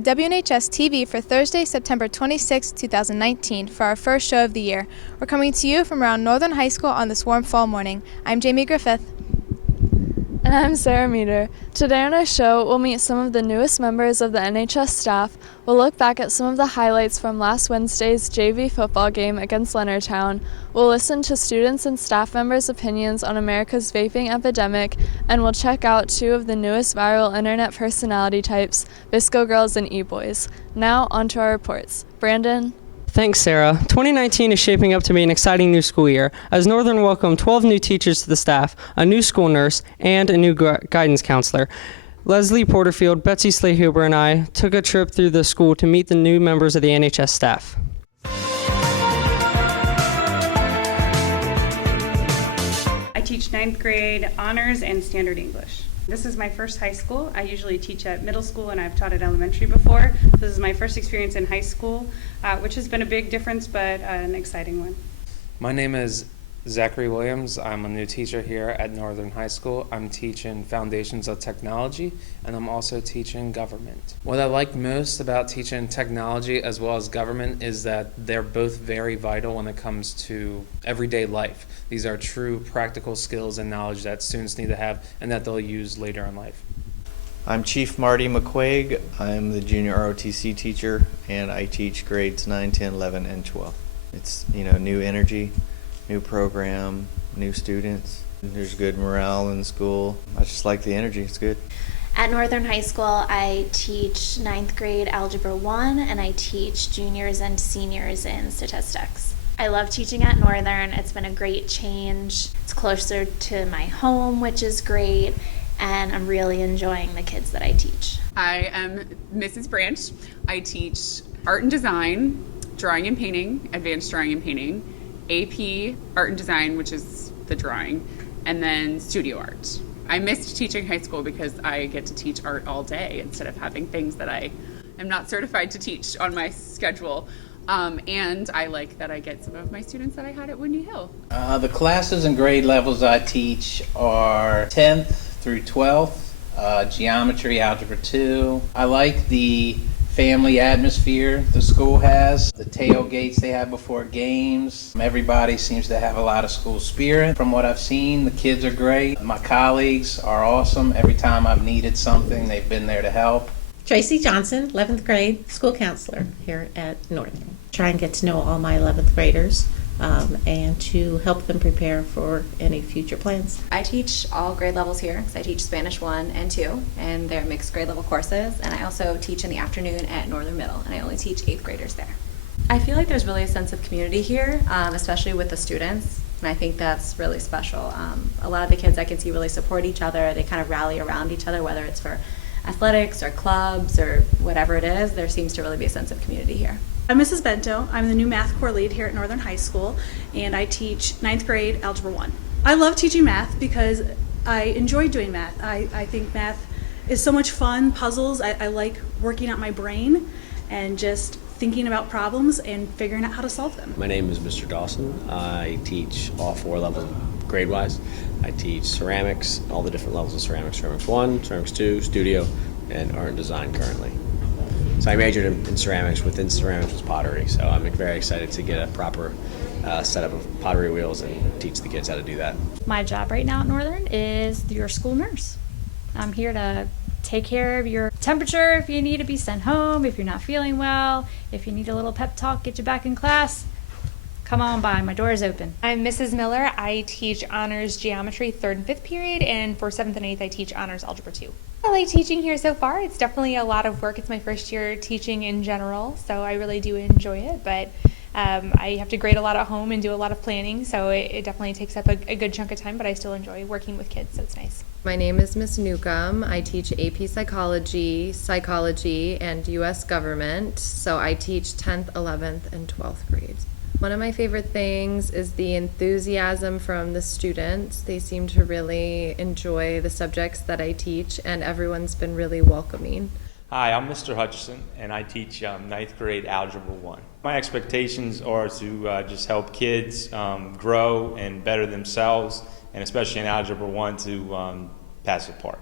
to WNHS TV for Thursday, September 26, 2019 for our first show of the year. We're coming to you from around Northern High School on this warm fall morning. I'm Jamie Griffith. And I'm Sarah Meter. Today on our show, we'll meet some of the newest members of the NHS staff. We'll look back at some of the highlights from last Wednesday's JV football game against Leonardtown. We'll listen to students and staff members' opinions on America's vaping epidemic, and we'll check out two of the newest viral internet personality types, Visco Girls and E-Boys. Now, on to our reports. Brandon? Thanks, Sarah. 2019 is shaping up to be an exciting new school year, as Northern welcomed 12 new teachers to the staff, a new school nurse, and a new guidance counselor. Leslie Porterfield, Betsy Slay-Huber, and I took a trip through the school to meet the new members of the NHS staff. I teach 9th grade honors and standard English. This is my first high school. I usually teach at middle school and I've taught at elementary before. This is my first experience in high school, which has been a big difference, but an exciting one. My name is Zachary Williams. I'm a new teacher here at Northern High School. I'm teaching Foundations of Technology, and I'm also teaching government. What I like most about teaching technology as well as government is that they're both very vital when it comes to everyday life. These are true practical skills and knowledge that students need to have and that they'll use later in life. I'm Chief Marty McQuaig. I'm the junior ROTC teacher, and I teach grades 9, 10, 11, and 12. It's, new energy, new program, new students. There's good morale in school. I just like the energy. It's good. At Northern High School, I teach 9th grade Algebra 1, and I teach juniors and seniors in statistics. I love teaching at Northern. It's been a great change. It's closer to my home, which is great, and I'm really enjoying the kids that I teach. I am Mrs. Branch. I teach art and design, drawing and painting, advanced drawing and painting, AP art and design, which is the drawing, and then studio art. I missed teaching high school because I get to teach art all day instead of having things that I am not certified to teach on my schedule. And I like that I get some of my students that I had at Windy Hill. The classes and grade levels I teach are 10th through 12th, geometry, algebra 2. I like the family atmosphere the school has, the tailgates they have before games. Everybody seems to have a lot of school spirit. From what I've seen, the kids are great. My colleagues are awesome. Every time I've needed something, they've been there to help. Tracy Johnson, 11th grade school counselor here at Northern. Try and get to know all my 11th graders and to help them prepare for any future plans. I teach all grade levels here because I teach Spanish 1 and 2, and they're mixed grade level courses, and I also teach in the afternoon at Northern Middle, and I only teach 8th graders there. I feel like there's really a sense of community here, especially with the students, and I think that's really special. A lot of the kids I can see really support each other. They kind of rally around each other, whether it's for athletics or clubs or whatever it is. There seems to really be a sense of community here. I'm Mrs. Bento. I'm the new math core lead here at Northern High School, and I teach 9th grade Algebra 1. I love teaching math because I enjoy doing math. I think math is so much fun, puzzles. I like working out my brain and just thinking about problems and figuring out how to solve them. My name is Mr. Dawson. I teach all 4 levels grade-wise. I teach ceramics, all the different levels of ceramics, ceramics 1, ceramics 2, studio, and art and design currently. So I majored in ceramics. Within ceramics was pottery, so I'm very excited to get a proper setup of pottery wheels and teach the kids how to do that. My job right now at Northern is your school nurse. I'm here to take care of your temperature if you need to be sent home, if you're not feeling well, if you need a little pep talk, get you back in class. Come on by, my door is open. I'm Mrs. Miller. I teach honors geometry 3rd and 5th period, and for 7th and 8th I teach honors algebra 2. I like teaching here so far. It's definitely a lot of work. It's my first year teaching in general, so I really do enjoy it, but I have to grade a lot at home and do a lot of planning, so it definitely takes up a good chunk of time, but I still enjoy working with kids, so it's nice. My name is Miss Newcomb. I teach AP Psychology, and U.S. Government, so I teach 10th, 11th, and 12th grades. One of my favorite things is the enthusiasm from the students. They seem to really enjoy the subjects that I teach, and everyone's been really welcoming. Hi, I'm Mr. Hutchison, and I teach 9th grade Algebra 1. My expectations are to just help kids grow and better themselves, and especially in Algebra 1 to pass the part.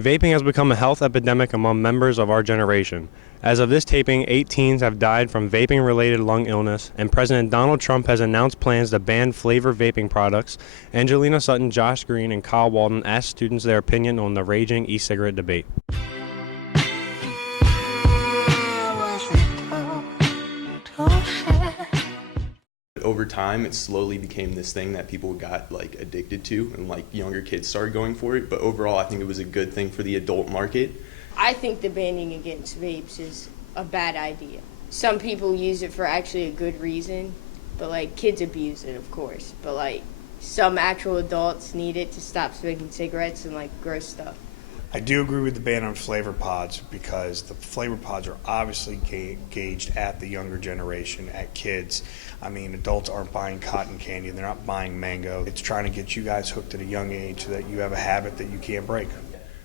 Vaping has become a health epidemic among members of our generation. As of this taping, 8 teens have died from vaping-related lung illness, and President Donald Trump has announced plans to ban flavor vaping products. Angelina Sutton, Josh Green, and Kyle Walden asked students their opinion on the raging e-cigarette debate. Over time, it slowly became this thing that people got like addicted to, and like younger kids started going for it. But overall, I think it was a good thing for the adult market. I think the banning against vapes is a bad idea. Some people use it for actually a good reason, but like kids abuse it, of course. But like some actual adults need it to stop smoking cigarettes and like gross stuff. I do agree with the ban on flavor pods because the flavor pods are obviously gauged at the younger generation, at kids. I mean, adults aren't buying cotton candy, they're not buying mango. It's trying to get you guys hooked at a young age so that you have a habit that you can't break.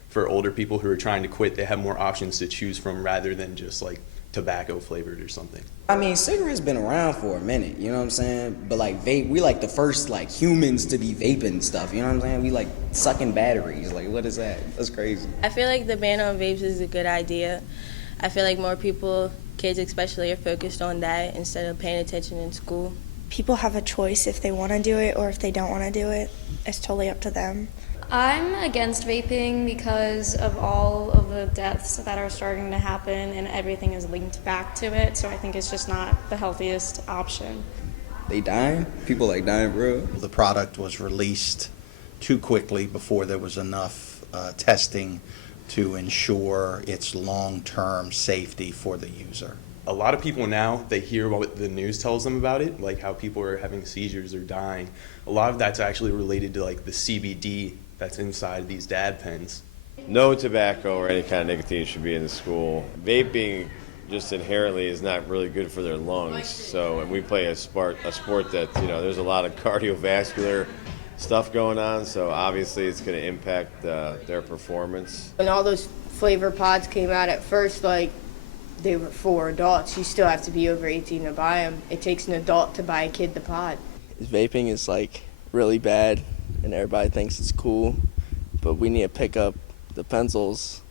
For older people who are trying to quit, they have more options to choose from rather than just like tobacco flavored or something. I mean, cigarettes been around for a minute, you know what I'm saying? But like vape, we like the first like humans to be vaping stuff, you know what I'm saying? We like sucking batteries, like what is that? That's crazy. I feel like the ban on vapes is a good idea. I feel like more people, kids especially, are focused on that instead of paying attention in school. People have a choice if they want to do it or if they don't want to do it. It's totally up to them. I'm against vaping because of all of the deaths that are starting to happen and everything is linked back to it, so I think it's just not the healthiest option. They dying? People like dying, bro. The product was released too quickly before there was enough testing to ensure its long-term safety for the user. A lot of people now, they hear what the news tells them about it, like how people are having seizures or dying. A lot of that's actually related to like the CBD that's inside these dad pens. No tobacco or any kind of nicotine should be in the school. Vaping just inherently is not really good for their lungs. So, and we play a sport that, you know, there's a lot of cardiovascular stuff going on, so obviously it's going to impact their performance. When all those flavor pods came out at first, like, they were for adults. You still have to be over 18 to buy them. It takes an adult to buy a kid the pod. Vaping is like really bad and everybody thinks it's cool, but we need to pick up the pencils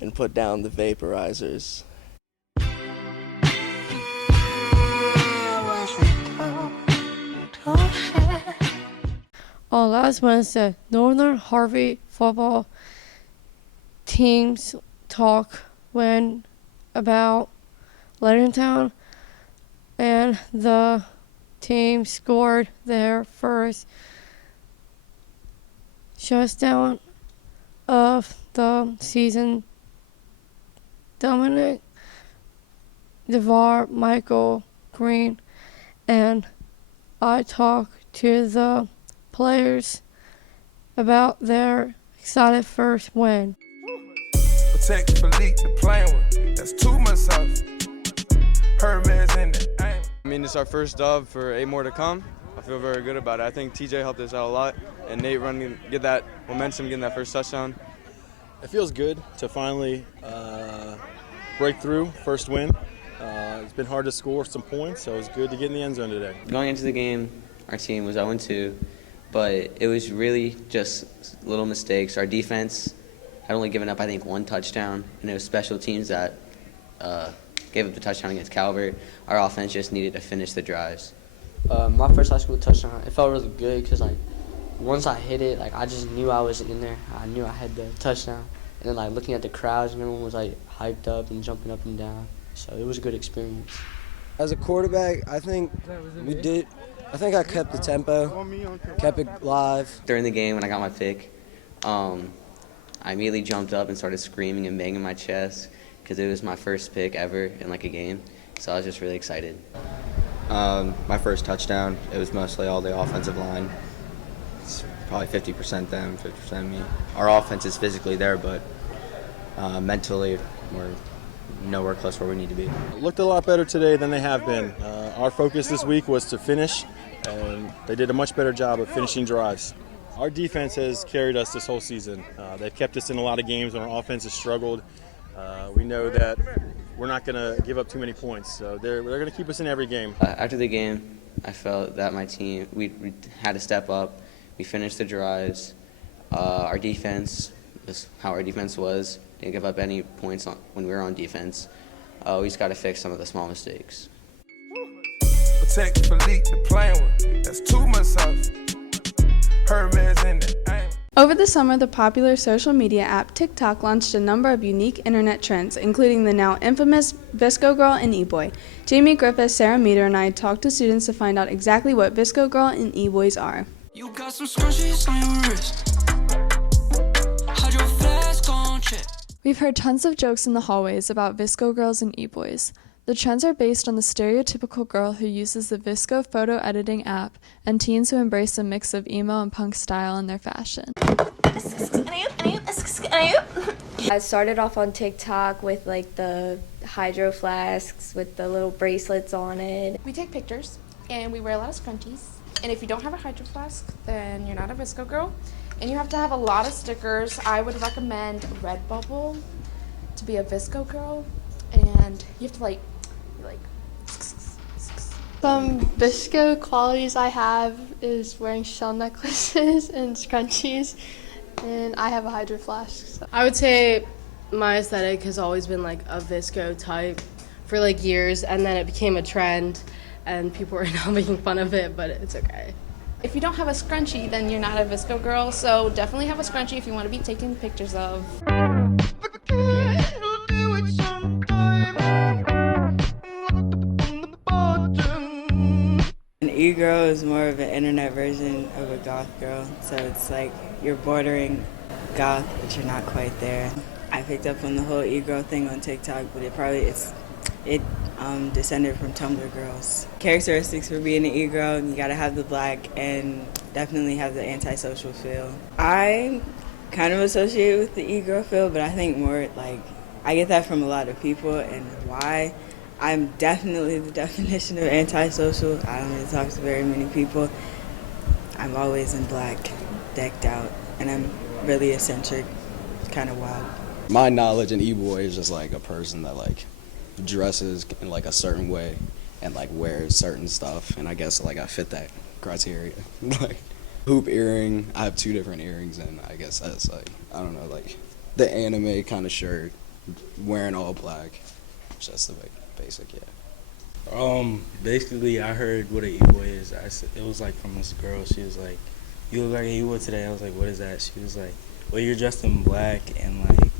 and put down the vaporizers. Last Wednesday, Northern Harvey football teams talk went about Leonardtown, and the team scored their first shutdown of the season. Dominic DeVar, Michael Green, and I talked to the players about their excited first win. Protect Philippe the playing with. That's too much sauce. Hermes in the aim. I mean, it's our first dub for 8 more to come. I feel very good about it. I think TJ helped us out a lot, and Nate running, get that momentum, getting that first touchdown. It feels good to finally break through, first win. It's been hard to score some points, so it's good to get in the end zone today. Going into the game, our team was 0-2, but it was really just little mistakes. Our defense had only given up, I think, 1 touchdown, and it was special teams that gave up the touchdown against Calvert. Our offense just needed to finish the drives. My first high school touchdown, it felt really good because, like, once I hit it, like, I just knew I was in there. I knew I had the touchdown. And then, like, looking at the crowds, and everyone was, like, hyped up and jumping up and down. So it was a good experience. As a quarterback, I think I kept the tempo, kept it live. During the game, when I got my pick, I immediately jumped up and started screaming and banging my chest because it was my first pick ever in, like, a game. So I was just really excited. My first touchdown, it was mostly all the offensive line. It's probably 50% them, 50% me. Our offense is physically there, but mentally we're nowhere close where we need to be. Looked a lot better today than they have been. Our focus this week was to finish, and they did a much better job of finishing drives. Our defense has carried us this whole season. They've kept us in a lot of games when our offense has struggled. We know that we're not going to give up too many points, so they're going to keep us in every game. After the game, I felt that my team, we had to step up. We finished the drives. Our defense just how our defense was. Didn't give up any points when we were on defense. We just got to fix some of the small mistakes. Protect Philippe, the playing one. That's too much sauce. Hermes in the aim. Over the summer, the popular social media app TikTok launched a number of unique internet trends, including the now infamous Visco Girl and E-Boy. Jamie Griffith, Sarah Meter, and I talked to students to find out exactly what Visco Girl and E-Boys are. You got some scrunchies on your wrist. Hydro flask on check. We've heard tons of jokes in the hallways about Visco girls and e-boys. The trends are based on the stereotypical girl who uses the Visco photo editing app and teens who embrace a mix of emo and punk style in their fashion. I started off on TikTok with like the hydro flasks with the little bracelets on it. We take pictures and we wear a lot of scrunchies. And if you don't have a hydro flask, then you're not a Visco girl. And you have to have a lot of stickers. I would recommend Redbubble to be a Visco girl. And you have to like Some Visco qualities I have is wearing shell necklaces and scrunchies, and I have a hydro flask. So. I would say my aesthetic has always been like a Visco type for like years, and then it became a trend, and people are now making fun of it, but it's okay. If you don't have a scrunchie, then you're not a Visco girl, so definitely have a scrunchie if you want to be taken pictures of. An e-girl is more of an internet version of a goth girl, so it's like you're bordering goth, but you're not quite there. I picked up on the whole e-girl thing on TikTok, but it descended from Tumblr girls. Characteristics for being an e-girl, you gotta have the black and definitely have the antisocial feel. I kind of associate with the e-girl feel, but I think more like I get that from a lot of people, and why? I'm definitely the definition of antisocial. I don't really talk to very many people. I'm always in black, decked out, and I'm really eccentric, kind of wild. My knowledge in e-boy is just like a person that like dresses in like a certain way and like wears certain stuff, and I guess like I fit that criteria. Like hoop earring, I have 2 different earrings, and I guess that's like, I don't know, like the anime kind of shirt, wearing all black. Just the basic, yeah. Basically, I heard what an e-boy is. It was like from this girl. She was like, "You look like an e-boy today." I was like, "What is that?" She was like, "Well, you're dressed in black and like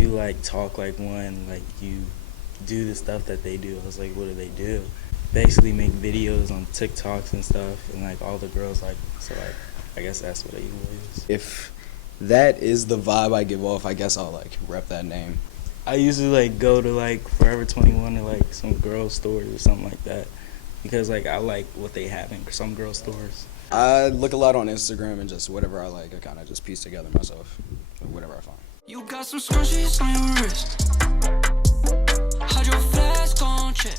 you like talk like one, like you do the stuff that they do." I was like, "What do they do?" Basically, make videos on TikToks and stuff, and like all the girls like. So like, I guess that's what an e-boy is. If that is the vibe I give off, I guess I'll like rep that name. I usually like go to like Forever 21 or like some girl stores or something like that, because like I like what they have in some girl stores. I look a lot on Instagram, and just whatever I like, I kind of just piece together myself, or whatever I find. You got some scrunchies on your wrist. Hydro flask on check.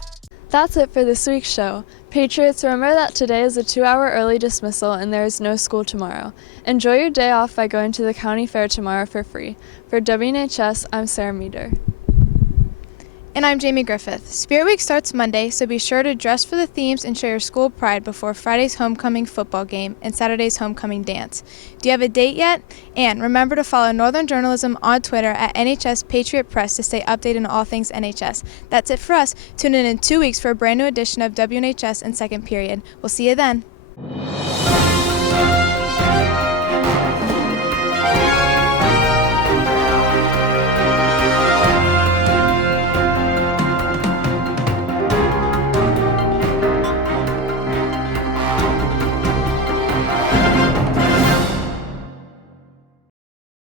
That's it for this week's show. Patriots, remember that today is a 2-hour early dismissal and there is no school tomorrow. Enjoy your day off by going to the county fair tomorrow for free. For WNHS, I'm Sarah Meter. And I'm Jamie Griffith. Spirit Week starts Monday, so be sure to dress for the themes and show your school pride before Friday's homecoming football game and Saturday's homecoming dance. Do you have a date yet? And remember to follow Northern Journalism on Twitter at NHS Patriot Press to stay updated on all things NHS. That's it for us. Tune in 2 weeks for a brand new edition of WNHS in second period. We'll see you then.